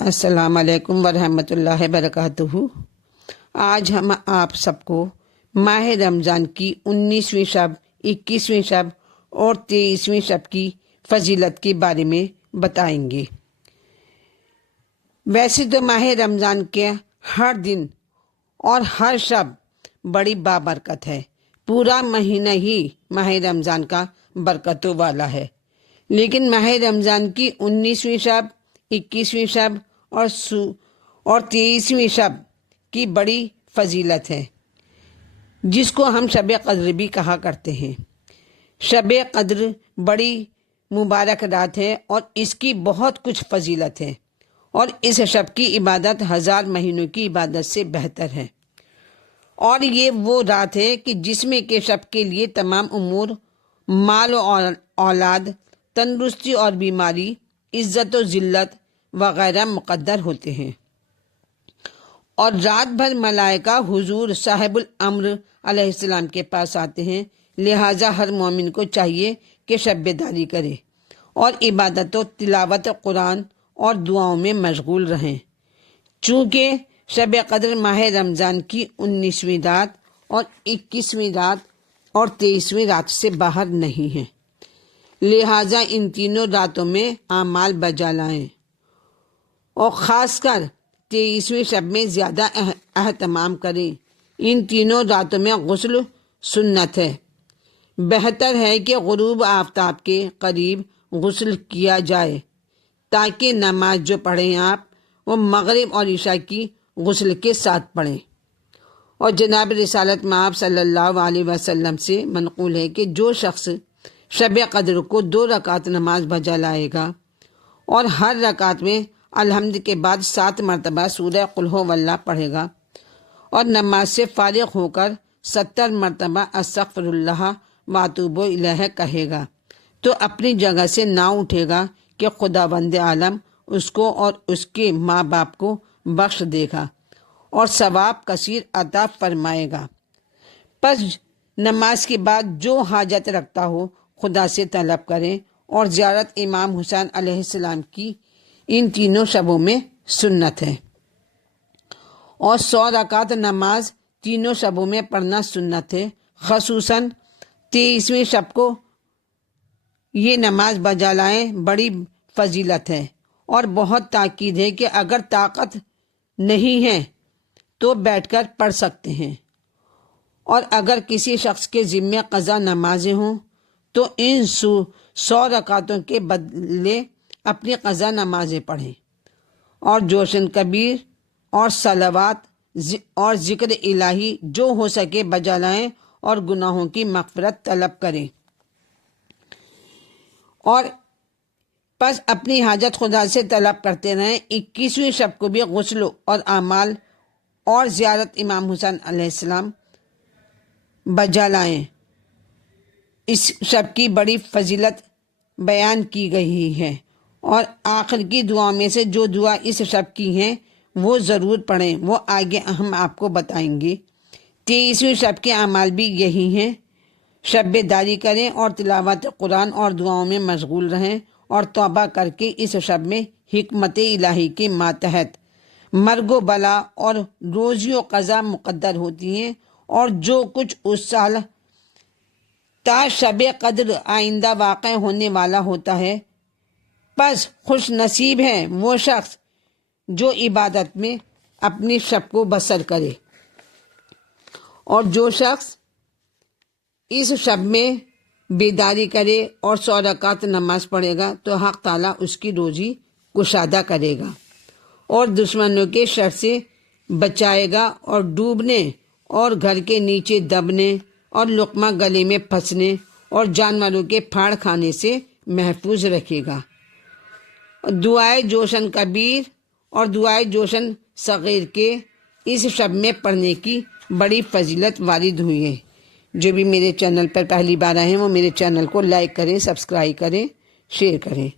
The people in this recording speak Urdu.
السلام علیکم ورحمۃ اللہ وبرکاتہ۔ آج ہم آپ سب کو ماہ رمضان کی 19ویں شب، 21ویں شب اور 23ویں شب کی فضیلت کے بارے میں بتائیں گے۔ ویسے تو ماہ رمضان کے ہر دن اور ہر شب بڑی بابرکت ہے، پورا مہینہ ہی ماہ رمضان کا برکتوں والا ہے، لیکن ماہ رمضان کی 19ویں شب، 21ویں شب اور 23ویں شب کی بڑی فضیلت ہے، جس کو ہم شب قدر بھی کہا کرتے ہیں۔ شب قدر بڑی مبارک رات ہے اور اس کی بہت کچھ فضیلت ہے، اور اس شب کی عبادت 1000 مہینوں کی عبادت سے بہتر ہے، اور یہ وہ رات ہے کہ جس میں کہ شب کے لیے تمام امور، مال و اولاد، تندرستی اور بیماری، عزت و ذلت وغیرہ مقدر ہوتے ہیں، اور رات بھر ملائکہ حضور صاحب الامر علیہ السلام کے پاس آتے ہیں، لہٰذا ہر مومن کو چاہیے کہ شب بیداری کرے اور عبادت و تلاوت قرآن اور دعاؤں میں مشغول رہیں، چونکہ شب قدر ماہ رمضان کی 19ویں رات اور 21ویں رات اور 23ویں رات سے باہر نہیں ہے، لہٰذا ان تینوں راتوں میں اعمال بجا لائیں، اور خاص کر 23ویں شب میں زیادہ اہتمام کریں۔ ان تینوں راتوں میں غسل سنت ہے، بہتر ہے کہ غروب آفتاب کے قریب غسل کیا جائے، تاکہ نماز جو پڑھیں آپ وہ مغرب اور عشاء کی غسل کے ساتھ پڑھیں۔ اور جناب رسالت مآب صلی اللہ علیہ وسلم سے منقول ہے کہ جو شخص شب قدر کو 2 رکعت نماز بجا لائے گا اور ہر رکعت میں الحمد کے بعد 7 مرتبہ سورہ قل ھو اللہ پڑھے گا، اور نماز سے فارغ ہو کر 70 مرتبہ استغفر اللہ واتوب الیہ کہے گا، تو اپنی جگہ سے نہ اٹھے گا کہ خداوند عالم اس کو اور اس کے ماں باپ کو بخش دے گا اور ثواب کثیر عطا فرمائے گا۔ پس نماز کے بعد جو حاجت رکھتا ہو خدا سے طلب کریں، اور زیارت امام حسین علیہ السلام کی ان تینوں شبوں میں سنت ہے، اور 100 رکعت نماز تینوں شبوں میں پڑھنا سنت ہے، خصوصاً 23ویں شب کو یہ نماز بجا لائیں، بڑی فضیلت ہے، اور بہت تاکید ہے کہ اگر طاقت نہیں ہے تو بیٹھ کر پڑھ سکتے ہیں، اور اگر کسی شخص کے ذمے قضا نمازیں ہوں تو ان 100 رکعتوں کے بدلے اپنی قضا نمازیں پڑھیں، اور جوشن کبیر اور صلوات اور ذکر الہی جو ہو سکے بجا لائیں، اور گناہوں کی مغفرت طلب کریں، اور پس اپنی حاجت خدا سے طلب کرتے رہیں۔ 21ویں شب کو بھی غسل اور اعمال اور زیارت امام حسین علیہ السلام بجا لائیں۔ اس شب کی بڑی فضیلت بیان کی گئی ہے، اور آخر کی دعاؤں میں سے جو دعا اس شب کی ہیں وہ ضرور پڑھیں، وہ آگے ہم آپ کو بتائیں گے۔ 23ویں شب کے اعمال بھی یہی ہیں، شب بیداری کریں اور تلاوت قرآن اور دعاؤں میں مشغول رہیں، اور توبہ کر کے اس شب میں حکمت الہی کے ماتحت مرگ و بلا اور روزی و قضا مقدر ہوتی ہیں، اور جو کچھ اس سال تا شب قدر آئندہ واقع ہونے والا ہوتا ہے، پس خوش نصیب ہے وہ شخص جو عبادت میں اپنی شب کو بسر کرے، اور جو شخص اس شب میں بیداری کرے اور 100 رکعت نماز پڑھے گا تو حق تعالیٰ اس کی روزی کشادہ کرے گا، اور دشمنوں کے شر سے بچائے گا، اور ڈوبنے اور گھر کے نیچے دبنے اور لقمہ گلے میں پھنسنے اور جانوروں کے پھاڑ کھانے سے محفوظ رکھے گا۔ دعائے جوشن کبیر اور دعائے جوشن صغیر کے اس شب میں پڑھنے کی بڑی فضیلت وارد ہوئی ہے۔ جو بھی میرے چینل پر پہلی بار آئے ہیں وہ میرے چینل کو لائک کریں، سبسکرائب کریں، شیئر کریں۔